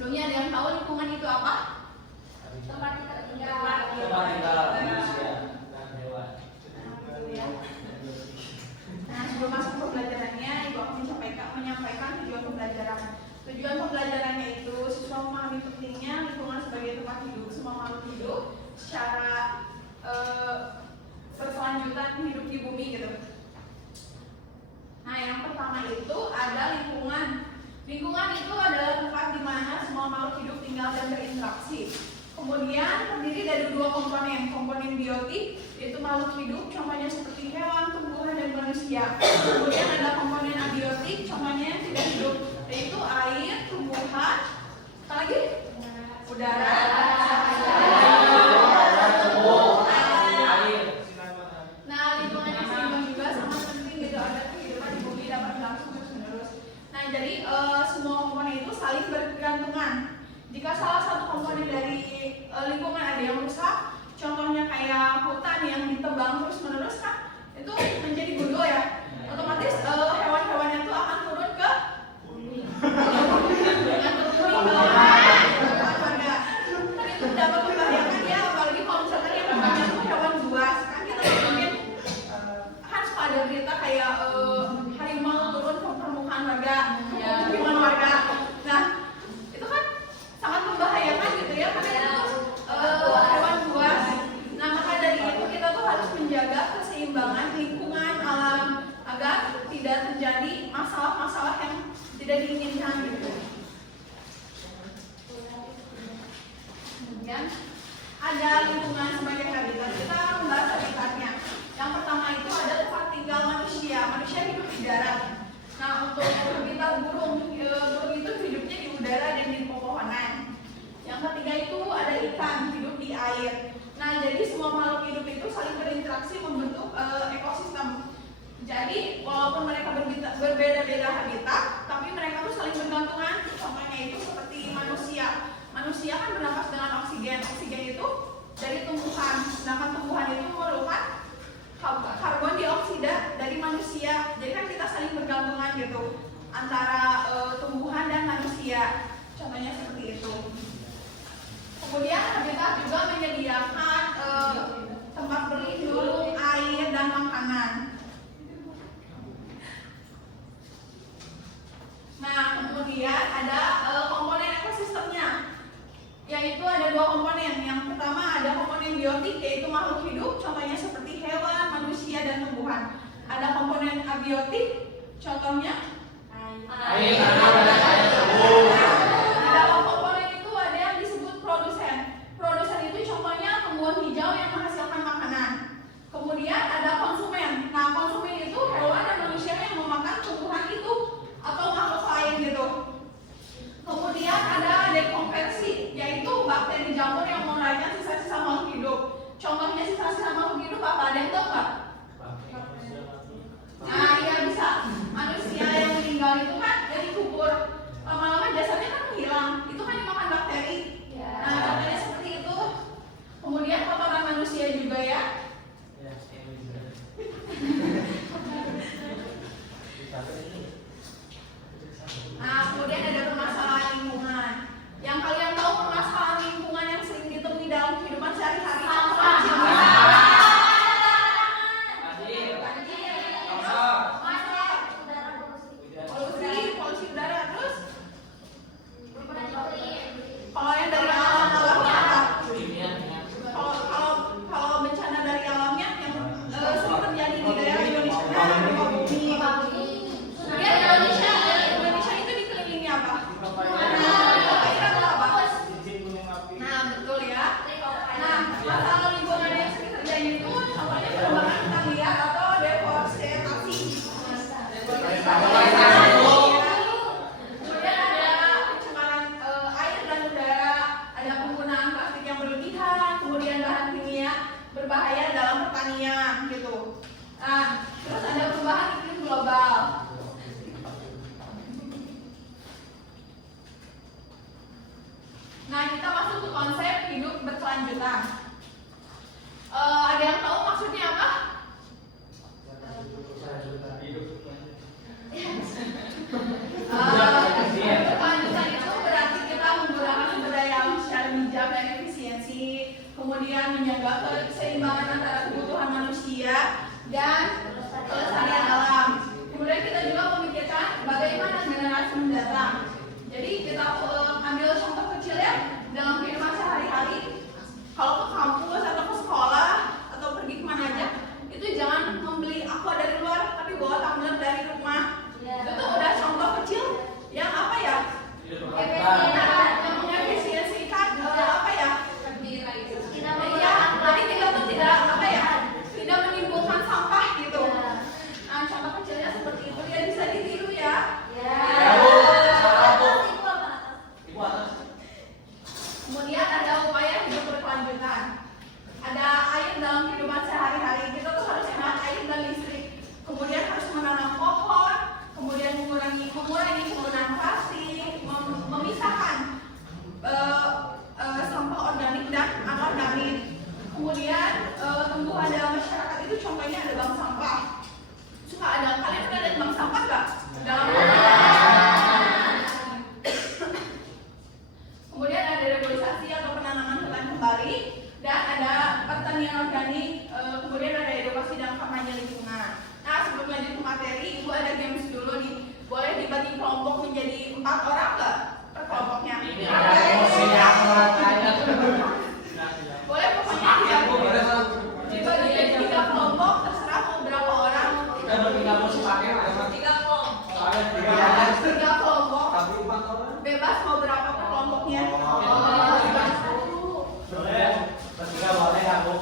Sebelumnya ada yang tahu lingkungan itu apa? Tempat kita tinggal. Tempat tinggal manusia dan hewan. Nah, sebelum masuk pembelajarannya, Ibu akan menyampaikan tujuan pembelajaran. Tujuan pembelajarannya itu siswa memahami pentingnya lingkungan sebagai tempat hidup semua makhluk hidup secara berkelanjutan hidup di bumi gitu. Nah, yang pertama itu ada lingkungan. Lingkungan itu adalah tempat di mana semua makhluk hidup tinggal dan berinteraksi. Kemudian terdiri dari dua komponen biotik, yaitu makhluk hidup, contohnya seperti hewan, tumbuhan, dan manusia. Kemudian ada komponen abiotik, contohnya yang tidak hidup, yaitu air, tumbuhan, apa lagi? Udara, Air. Nah, lingkungan yang seimbang juga sangat penting gitu agar kehidupan di bumi dapat berlangsung terus-menerus. Nah, jadi semua komponen itu saling bergantungan. Jika salah satu komponen dari lingkungan ada yang rusak, contohnya kayak hutan yang ditebang terus-menerus kan, itu menjadi gundul ya. Otomatis hewan-hewannya itu akan turun ke bumi. Dengan turun ke warga. Kan itu dapat membahayakan ya, apalagi kalau misalkan yang rumahnya itu hewan buas. Kan kita mungkin kan suka ada berita kayak harimau turun ke permukaan warga, pemukiman warga. Nah, itu kan sangat membahayakan gitu ya, karena itu hewan buas. Nah, maka dari itu kita tuh harus menjaga keseimbangan lingkungan alam agar tidak terjadi masalah-masalah yang tidak diinginkan gitu. Kemudian ada lingkungan sebagai habitat. Kita membahas habitatnya. Yang pertama itu ada tempat tinggal manusia. Manusia hidup di darat. Nah, untuk habitat burung itu hidupnya di udara dan di pepohonan. Yang ketiga itu ada ikan hidup di air. Nah, jadi semua makhluk hidup itu saling berinteraksi membentuk ekosistem. Jadi walaupun mereka berbeda-beda habitat, tapi mereka tuh saling bergantungan. Contohnya itu seperti manusia. Manusia kan bernapas dengan oksigen. Oksigen itu dari tumbuhan. Sedangkan tumbuhan itu memerlukan karbon dioksida dari manusia. Jadi kan kita saling bergantungan gitu antara tumbuhan dan manusia. Contohnya seperti itu. Kemudian habitat juga menyediakan tempat berlindung, air, dan makanan. Nah, kemudian ada komponen ekosistemnya, yaitu ada dua komponen. Yang pertama ada komponen biotik, yaitu makhluk hidup, contohnya seperti hewan, manusia, dan tumbuhan. Ada komponen abiotik, contohnya Air. Di dalam komponen itu ada yang disebut produsen. Produsen itu contohnya tumbuhan hijau yang menghasilkan makanan. Kemudian ada konsumen. Nah, konsumen itu hewan dan manusia yang memakan tumbuhan itu atau makhluk lain gitu. Kemudian ada dekompresi, yaitu bakteri jamur yang menguraikan sisa-sisa makhluk hidup. Contohnya sisa-sisa makhluk hidup apa? Ada yang tahu nggak? Nah, iya bisa. Manusia yang meninggal itu kan jadi kubur, lama-lama jasadnya kan manusia dan kelestarian alam. Kemudian kita juga memikirkan bagaimana generasi mendatang. Jadi kita ambil contoh kecil ya dalam kehidupan sehari-hari. Kalau ke kampus atau ke sekolah atau pergi kemana aja, itu jangan membeli aqua dari luar, tapi bawa tumbler dari rumah. Itu udah contoh kecil yang apa ya? Yang mengefisiensikan apa ya? Iya, jadi kita tuh tidak apa ya? Tidak menimbulkan sampah gitu. Nah, contoh kecilnya seperti itu ya, bisa ditiru ya. Kemudian ada upaya hidup berkelanjutan. Ada air dalam kehidupan sehari-hari. Kita tuh harus hemat air dan listrik. Kemudian harus menanam pohon. Kemudian mengurangi penggunaan plastik. Memisahkan sampah organik dan anorganik. Kemudian tumbuhan dalam masyarakat itu contohnya ada bank sampah. Suka ada kalian pernah lihat bank sampah nggak? Dalam kemudian ada reboisasi atau penanaman hutan kembali dan ada pertanian organik. Kemudian ada edukasi dan kampanye lingkungan. Nah, sebelum lanjut ke materi, ibu ada games dulu nih. Boleh dibagi kelompok menjadi 4 orang nggak per kelompoknya? Boleh pokoknya dibagi jadi 3 kelompok, terserah mau berapa orang. Kita bertiga mau sepaket apa? 3 kelompok. Soalnya 3 kelompok. tapi 4 orang. Bebas mau berapa per kelompoknya? Bebas. Boleh. Bertiga boleh aku.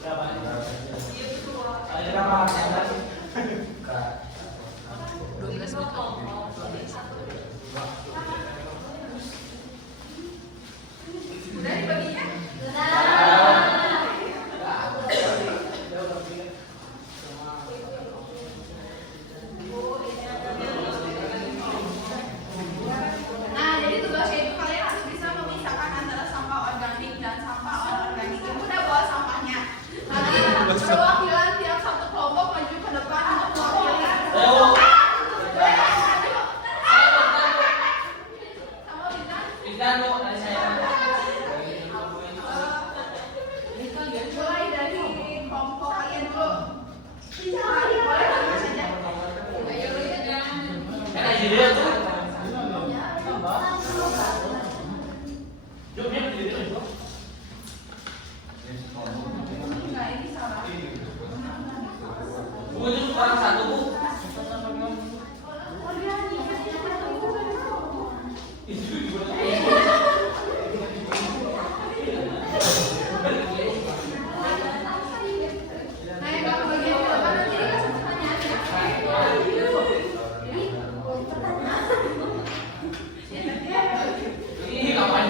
Berapa? Ada berapa? 12 kelompok. Udah dibaginya? Nah, jadi tugasnya itu kalian harus bisa memisahkan antara sampah organik dan sampah anorganik. Ibu udah bawa sampahnya. Nanti perwakilan tiap satu kelompok maju ke depan untuk mewakili. Sama Bintang. Bintang Bu, dari saya. Mulai dari kelompok kalian dulu. Boleh langsung saja. Kan aja dia tuh. Yuk, yuk, yuk. Nah, ini salah. Bu, itu orang satu Bu. Nah, yang gak kebagian di depan nanti dikasih pertanyaannya. Ini kapan?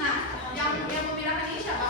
Nah, yang memindahkan ini siapa?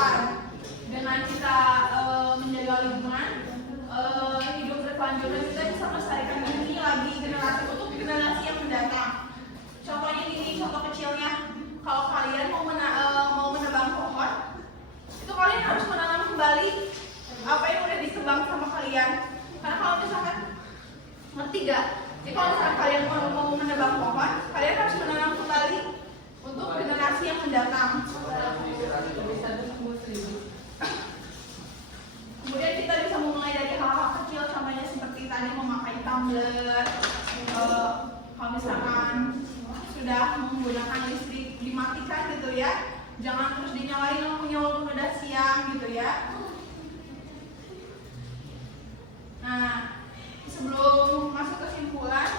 keluar. Dengan kita menjaga lingkungan, hidup berkelanjutan, kita bisa melestarikan ini lagi generasi untuk generasi yang mendatang. Contohnya gini, contoh kecilnya, kalau kalian mau menebang pohon, itu kalian harus menanam kembali apa yang udah ditebang sama kalian. Karena kalau misalkan ngerti gak? Jadi kalau misalkan kalian mau menebang pohon, kalian harus menanam kembali untuk generasi yang mendatang. Kemudian kita bisa memulai dari hal-hal kecil, contohnya seperti tadi memakai tumbler. Kalau misalkan sudah menggunakan listrik, dimatikan gitu ya, jangan terus dinyalain lampunya walaupun udah siang gitu ya. Nah, sebelum masuk kesimpulan,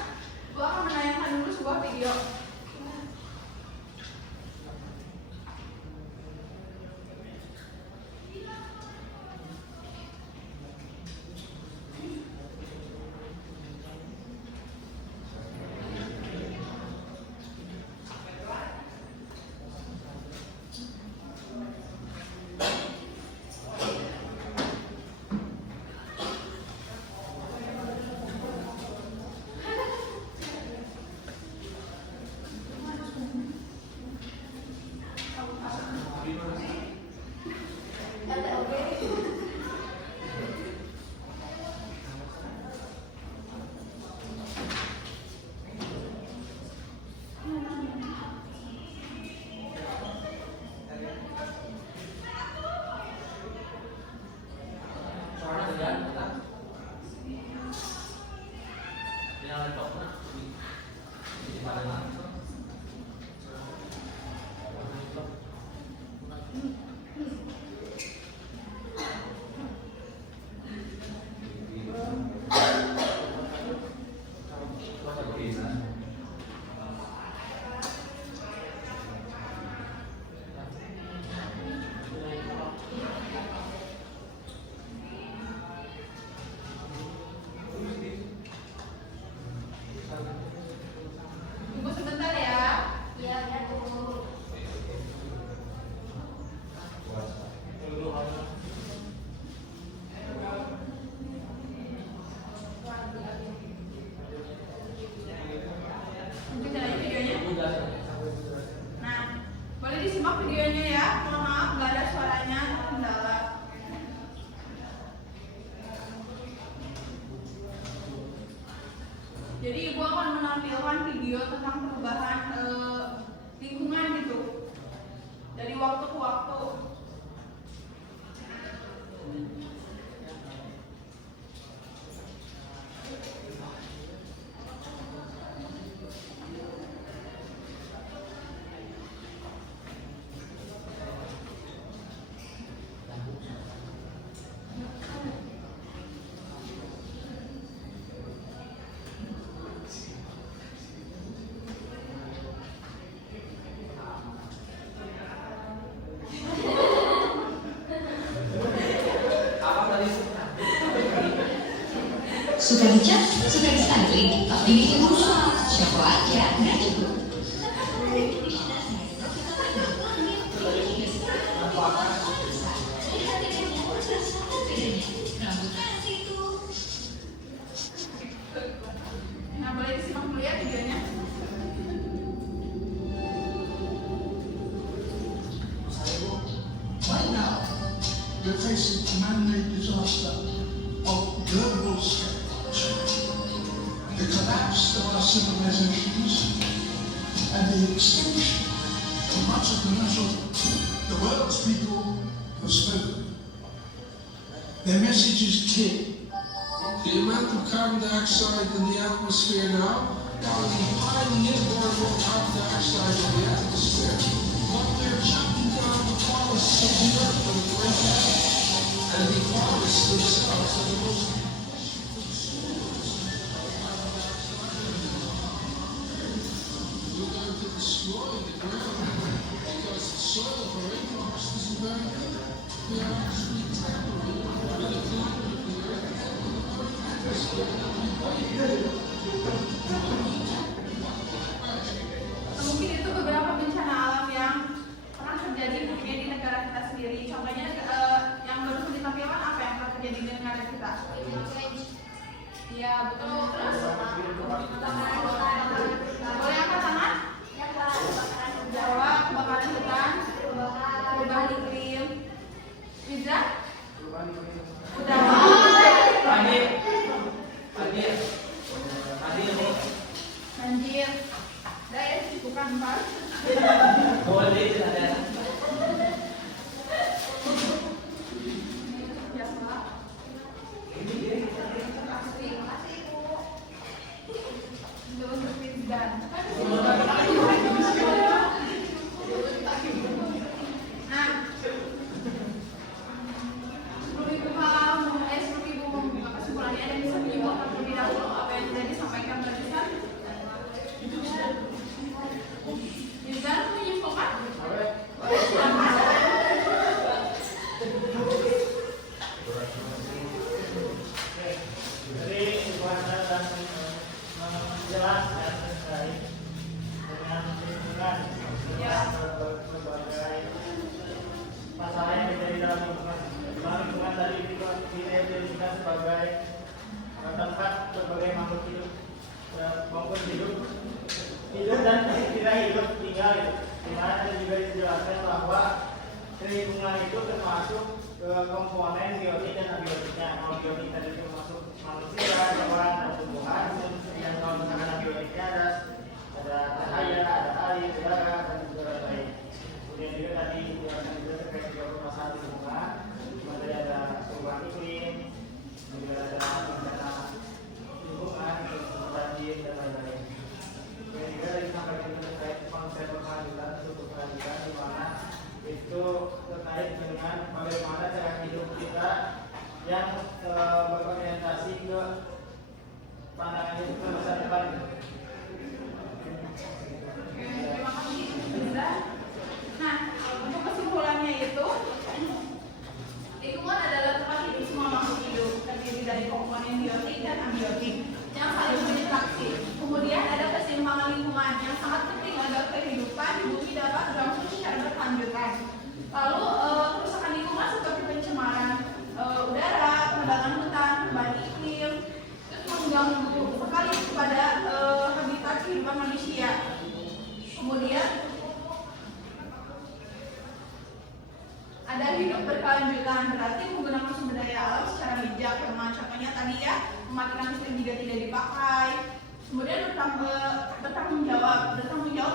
gue akan menayangkan dulu sebuah video. Tunggu sebentar ya. Iya, ya Bu. Lanjutin aja videonya. Nah, boleh disimak videonya ya. Mohon maaf nggak ada suaranya, kendala. Jadi ibu akan menampilkan video tentang perubahan lingkungan gitu dari waktu ke waktu. Suka dicat, suka di-styling, tapi bikin rumah, siapa aja, nggak cukup. Nah, boleh disimak dulu ya videonya. Right now, we're facing a man-made disaster of global scale. The collapse of our civilizations and the extinction of much of the world's people have spoken. Their message is clear. The amount of carbon dioxide in the atmosphere now, the piling in more and more carbon dioxide in the atmosphere, but they're chopping down the forests of the earth with a great hand. And the forests themselves are the most we're going to destroy the ground because the soil of our rainforest isn't very good. We are actually tampering with the climate of the earth and with our atmosphere. Mungkin itu beberapa bencana alam yang pernah terjadi mungkin di negara kita sendiri. Contohnya Iya betul. Terus boleh angkat tangan? Jawa, kebakaran hutan, perubahan iklim. Riza? Udah. Banjir. Udah ya, bukan 4. Boleh ada. Ya, Pak. Untuk Rizdan. Nah, sebelum Ibu membuka kesimpulannya, ada yang bisa menyimpulkan terlebih dahulu apa yang sudah disampaikan barusan? Rizdan menyimpulkan? Jadi puasa dan menjelaskan terkait dengan lingkungan berbagai masalah yang terjadi dalam lingkungan. Lingkungan tadi didefinisikan sebagai tempat berbagai makhluk hidup maupun hidup dan tidak hidup tinggal. Di mana tadi juga dijelaskan bahwa lingkungan itu termasuk komponen biotik dan abiotiknya. Kalau biotik tadi termasuk manusia, hewan, dan tumbuhan. Dan kalau misalkan abiotiknya ada cahaya, ada air, udara, dan juga lain. Kemudian juga tadi dijelaskan juga terkait juga permasalahan lingkungan. Kemudian ada perubahan iklim, juga ada bencana lingkungan, banjir dan lain-lain. Kemudian juga disampaikan terkait konsep berkelanjutan, struktur berkelanjutan di mana itu terkait dengan bagaimana cara hidup kita yang berorientasi ke pandangan hidup ke masa depan. Terima kasih, Riza. Nah, untuk kesimpulannya itu, lingkungan adalah tempat hidup semua makhluk hidup, terdiri dari komponen biotik dan abiotik yang saling berinteraksi. Kemudian ada keseimbangan lingkungan yang sangat penting agar kehidupan di bumi dapat berlangsung secara berkelanjutan. Lalu kerusakan lingkungan seperti pencemaran udara, penebangan hutan, perubahan iklim, itu mengganggu sekali kepada habitat kehidupan manusia. Kemudian ada hidup berkelanjutan, berarti menggunakan sumber daya alam secara bijak. Contohnya tadi ya, mematikan listrik jika tidak dipakai. Kemudian bertanggung jawab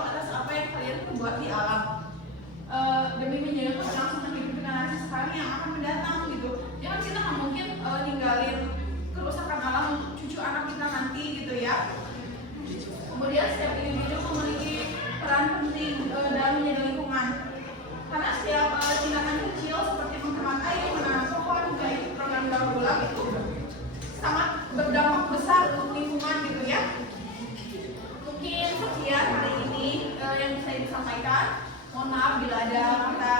atas apa yang kalian perbuat di alam. Demi menjaga keberlangsungan hidup generasi sekarang yang akan mendatang gitu. Jangan kita nggak mungkin ninggalin kerusakan alam untuk cucu anak kita nanti gitu ya. Kemudian setiap individu memiliki peran penting dalam menjaga lingkungan. Karena setiap tindakan kecil seperti menghemat air, menanam pohon, hingga ikut program daur ulang itu sangat berdampak besar untuk lingkungan gitu ya. Mungkin sekian hari ini yang bisa disampaikan. Mohon maaf bila ada kata